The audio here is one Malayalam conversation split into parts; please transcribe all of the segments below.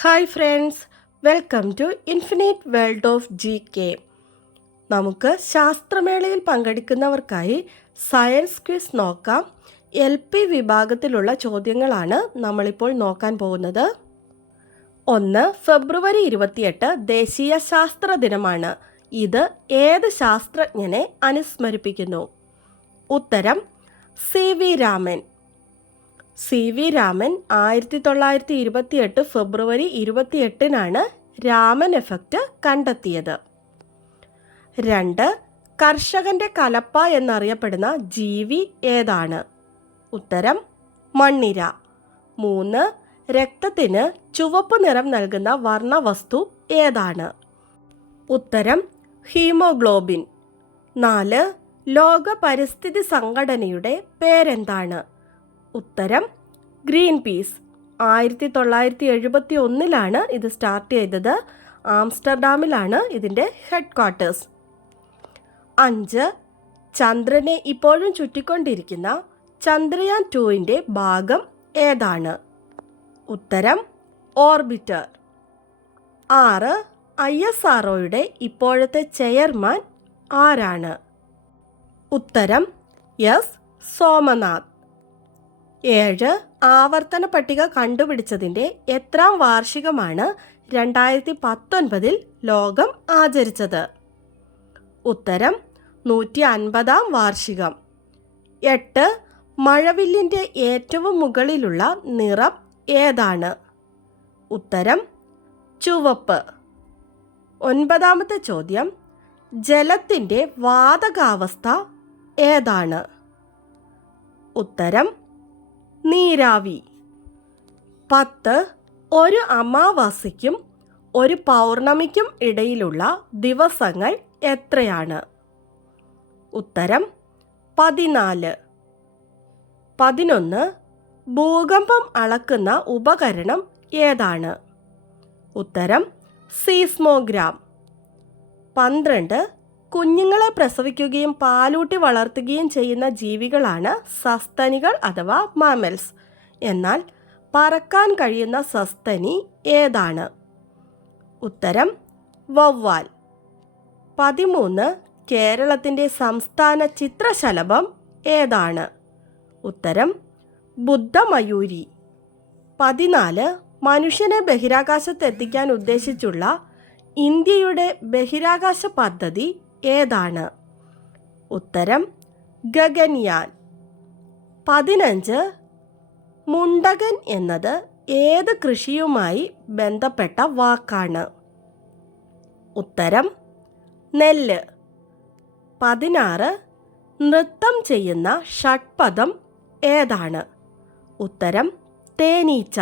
Hi friends welcome to infinite world of G K. നമുക്ക് ശാസ്ത്രമേളയിൽ പങ്കെടുക്കുന്നവർക്കായി സയൻസ് ക്വിസ് നോക്കാം. എൽ പി വിഭാഗത്തിലുള്ള ചോദ്യങ്ങളാണ് നമ്മളിപ്പോൾ നോക്കാൻ പോകുന്നത്. ഒന്ന് ഫെബ്രുവരി ഇരുപത്തിയെട്ട് ദേശീയ ശാസ്ത്ര ദിനമാണ്. ഇത് ഏത് ശാസ്ത്രജ്ഞനെ അനുസ്മരിപ്പിക്കുന്നു? ഉത്തരം C V Raman. C V Raman ആയിരത്തി തൊള്ളായിരത്തി ഇരുപത്തിയെട്ട് ഫെബ്രുവരി ഇരുപത്തിയെട്ടിനാണ് രാമൻ എഫക്റ്റ് കണ്ടെത്തിയത്. രണ്ട് കർഷകന്റെ കലപ്പ എന്നറിയപ്പെടുന്ന ജീവി ഏതാണ്? ഉത്തരം മണ്ണിര. മൂന്ന് രക്തത്തിന് ചുവപ്പ് നിറം നൽകുന്ന വർണവസ്തു ഏതാണ്? ഉത്തരം ഹീമോഗ്ലോബിൻ. നാല് ലോക പരിസ്ഥിതി സംഘടനയുടെ പേരെന്താണ്? ഉത്തരം ഗ്രീൻ പീസ് ആയിരത്തി തൊള്ളായിരത്തി എഴുപത്തി ഒന്നിലാണ് ഇത് സ്റ്റാർട്ട് ചെയ്തത്. ആംസ്റ്റർഡാമിലാണ് ഇതിന്റെ ഹെഡ് ക്വാർട്ടേഴ്സ് അഞ്ച് ചന്ദ്രനെ ഇപ്പോഴും ചുറ്റിക്കൊണ്ടിരിക്കുന്ന ചന്ദ്രയാൻ ടുവിന്റെ ഭാഗം ഏതാണ്? ഉത്തരം ഓർബിറ്റർ. ആറ് ഐ എസ് ആർ ഇപ്പോഴത്തെ ചെയർമാൻ ആരാണ്? ഉത്തരം എസ് സോമനാഥ്. ഏഴ് ആവർത്തന പട്ടിക കണ്ടുപിടിച്ചതിന്റെ എത്രാം വാർഷികമാണ് രണ്ടായിരത്തി പത്തൊൻപതിൽ ലോകം ആചരിച്ചത്? ഉത്തരം നൂറ്റി അൻപതാം വാർഷികം. എട്ട് മഴവില്ലിന്റെ ഏറ്റവും മുകളിലുള്ള നിറം ഏതാണ്? ഉത്തരം ചുവപ്പ്. ഒൻപതാമത്തെ ചോദ്യം ജലത്തിന്റെ വാതകാവസ്ഥ ഏതാണ്? ഉത്തരം നീരാവി. പത്ത് ഒരു അമാവാസിക്കും ഒരു പൗർണമിക്കും ഇടയിലുള്ള ദിവസങ്ങൾ എത്രയാണ്? ഉത്തരം പതിനാല്. പതിനൊന്ന് ഭൂകമ്പം അളക്കുന്ന ഉപകരണം ഏതാണ്? ഉത്തരം സീസ്മോഗ്രാം. പന്ത്രണ്ട് കുഞ്ഞുങ്ങളെ പ്രസവിക്കുകയും പാലൂട്ടി വളർത്തുകയും ചെയ്യുന്ന ജീവികളാണ് സസ്തനികൾ അഥവാ മാമൽസ് എന്നാൽ പറക്കാൻ കഴിയുന്ന സസ്തനി ഏതാണ്? ഉത്തരം വവ്വാൽ. പതിമൂന്ന് കേരളത്തിന്റെ സംസ്ഥാന ചിത്രശലഭം ഏതാണ്? ഉത്തരം ബുദ്ധമയൂരി. പതിനാല് മനുഷ്യനെ ബഹിരാകാശത്തെത്തിക്കാൻ ഉദ്ദേശിച്ചുള്ള ഇന്ത്യയുടെ ബഹിരാകാശ പദ്ധതി ഏതാണ്? ഉത്തരം ഗഗൻയാൻ. പതിനഞ്ച് മുണ്ടകൻ എന്നത് ഏത് കൃഷിയുമായി ബന്ധപ്പെട്ട വാക്കാണ്? ഉത്തരം നെല്ല്. പതിനാറ് നൃത്തം ചെയ്യുന്ന ഷഡ്പദം ഏതാണ്? ഉത്തരം തേനീച്ച.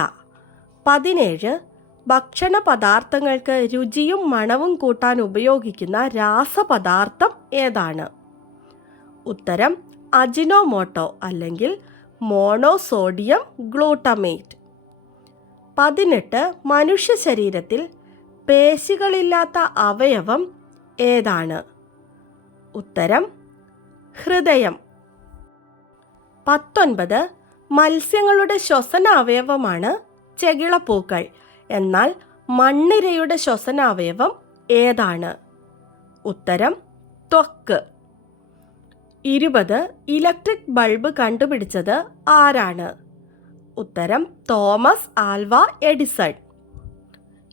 പതിനേഴ് ഭക്ഷണ പദാർത്ഥങ്ങൾക്ക് രുചിയും മണവും കൂട്ടാൻ ഉപയോഗിക്കുന്ന രാസപദാർത്ഥം ഏതാണ്? ഉത്തരം അജിനോമോട്ടോ അല്ലെങ്കിൽ മോണോസോഡിയം ഗ്ലൂട്ടമേറ്റ്. പതിനെട്ട് മനുഷ്യ ശരീരത്തിൽ പേശികളില്ലാത്ത അവയവം ഏതാണ്? ഉത്തരം ഹൃദയം. പത്തൊൻപത് മത്സ്യങ്ങളുടെ ശ്വസന അവയവമാണ് ചെകിളപ്പൂക്കൾ. എന്നാൽ മണ്ണിരയുടെ ശ്വസനാവയവം ഏതാണ്? ഉത്തരം ത്വക്ക്. ഇരുപത് ഇലക്ട്രിക് ബൾബ് കണ്ടുപിടിച്ചത് ആരാണ്? ഉത്തരം തോമസ് ആൽവ എഡിസൺ.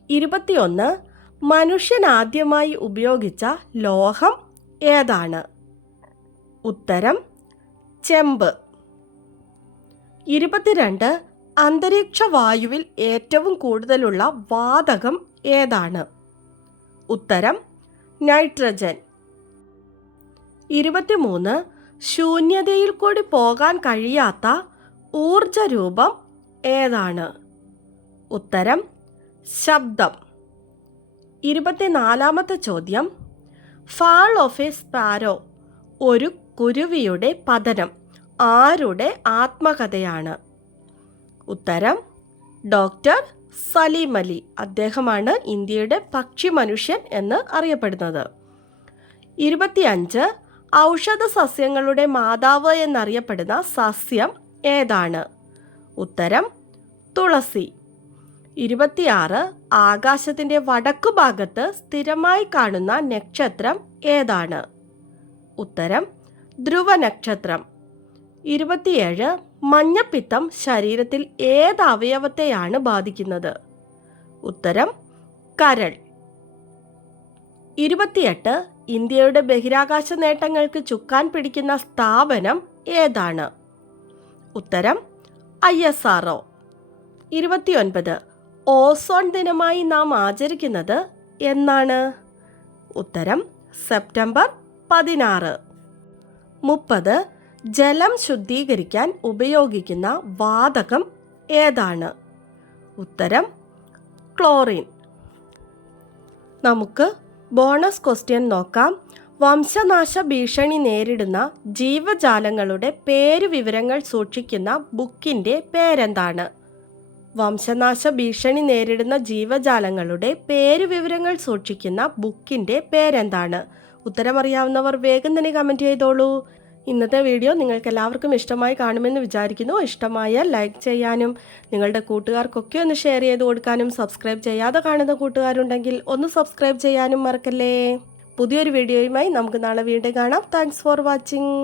ഇരുപത്തിയൊന്ന് മനുഷ്യൻ ആദ്യമായി ഉപയോഗിച്ച ലോഹം ഏതാണ്? ഉത്തരം ചെമ്പ്. ഇരുപത്തിരണ്ട് അന്തരീക്ഷ വായുവിൽ ഏറ്റവും കൂടുതലുള്ള വാതകം ഏതാണ്? ഉത്തരം നൈട്രജൻ. ഇരുപത്തിമൂന്ന് ശൂന്യതയിൽ കൂടി പോകാൻ കഴിയാത്ത ഊർജ രൂപം ഏതാണ്? ഉത്തരം ശബ്ദം. ഇരുപത്തിനാലാമത്തെ ചോദ്യം ഫാൾ ഓഫ് എ സ്പാരോ ഒരു കുരുവിയുടെ പതനം ആരുടെ ആത്മകഥയാണ്? ഉത്തരം ഡോക്ടർ സലീം അലി. അദ്ദേഹമാണ് ഇന്ത്യയുടെ പക്ഷി മനുഷ്യൻ എന്ന് അറിയപ്പെടുന്നത്. ഇരുപത്തിയഞ്ച് ഔഷധ സസ്യങ്ങളുടെ മാതാവ് എന്നറിയപ്പെടുന്ന സസ്യം ഏതാണ്? ഉത്തരം തുളസി. ഇരുപത്തിയാറ് ആകാശത്തിന്റെ വടക്കു ഭാഗത്ത് സ്ഥിരമായി കാണുന്ന നക്ഷത്രം ഏതാണ്? ഉത്തരം ധ്രുവ നക്ഷത്രം ഇരുപത്തിയേഴ് മഞ്ഞപ്പിത്തം ശരീരത്തിൽ ഏത് അവയവത്തെയാണ് ബാധിക്കുന്നത്? ഉത്തരം കരൾ. ഇരുപത്തിയെട്ട് ഇന്ത്യയുടെ ബഹിരാകാശ നേട്ടങ്ങൾക്ക് ചുക്കാൻ പിടിക്കുന്ന സ്ഥാപനം ഏതാണ്? ഉത്തരം ഐ എസ് ആർ ഒ. ഇരുപത്തിയൊൻപത് ഓസോൺ ദിനമായി നാം ആചരിക്കുന്നത് എന്നാണ്? ഉത്തരം സെപ്റ്റംബർ പതിനാറ്. മുപ്പത് ജലം ശുദ്ധീകരിക്കാൻ ഉപയോഗിക്കുന്ന വാതകം ഏതാണ്? ഉത്തരം ക്ലോറിൻ. നമുക്ക് ബോണസ് ക്വസ്റ്റ്യൻ നോക്കാം. വംശനാശ ഭീഷണി നേരിടുന്ന ജീവജാലങ്ങളുടെ പേര് വിവരങ്ങൾ സൂക്ഷിക്കുന്ന ബുക്കിന്റെ പേരെന്താണ്? വംശനാശ ഭീഷണി നേരിടുന്ന ജീവജാലങ്ങളുടെ പേര് വിവരങ്ങൾ സൂക്ഷിക്കുന്ന ബുക്കിന്റെ പേരെന്താണ്? ഉത്തരമറിയാവുന്നവർ വേഗം തന്നെ കമന്റ് ചെയ്തോളൂ. ഇന്നത്തെ വീഡിയോ നിങ്ങൾക്ക് എല്ലാവർക്കും ഇഷ്ടമായി കാണുമെന്ന് വിചാരിക്കുന്നു. ഇഷ്ടമായാൽ ലൈക്ക് ചെയ്യാനും നിങ്ങളുടെ കൂട്ടുകാർക്കൊക്കെ ഒന്ന് ഷെയർ ചെയ്ത് കൊടുക്കാനും സബ്സ്ക്രൈബ് ചെയ്യാതെ കാണുന്ന കൂട്ടുകാരുണ്ടെങ്കിൽ ഒന്ന് സബ്സ്ക്രൈബ് ചെയ്യാനും മറക്കല്ലേ. പുതിയൊരു വീഡിയോയുമായി നമുക്ക് നാളെ വീണ്ടും കാണാം. Thanks for watching